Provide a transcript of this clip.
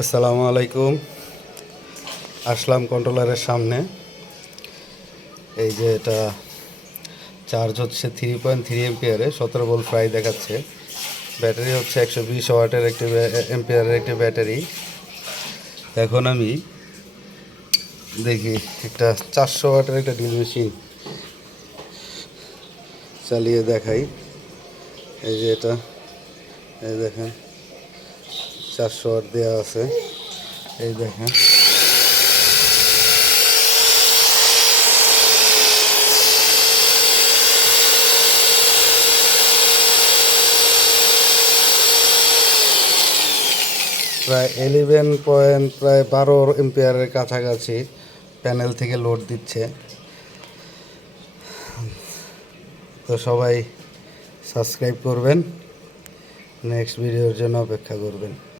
আসসালামু আলাইকুম। আসলাম কন্ট্রোলারের সামনে। এই যে এটা চার্জ হচ্ছে 3.3 এম্পিয়ারে, 17 ভোল্ট প্রায় দেখাচ্ছে। ব্যাটারি হচ্ছে 120 ওয়াটের একটি এম্পিয়ারের একটি ব্যাটারি। এখন আমি দেখি একটা 400 ওয়াটের একটা ড্রিল মেশিন চালিয়ে দেখাই। এই যে এটা, এই দেখেন 400 ওয়াট দেওয়া আছে। এই দেখেন প্রায় 12 এম্পিয়ারের কাছাকাছি প্যানেল থেকে লোড দিচ্ছে। তো সবাই সাবস্ক্রাইব করবেন, নেক্সট ভিডিওর জন্য অপেক্ষা করবেন।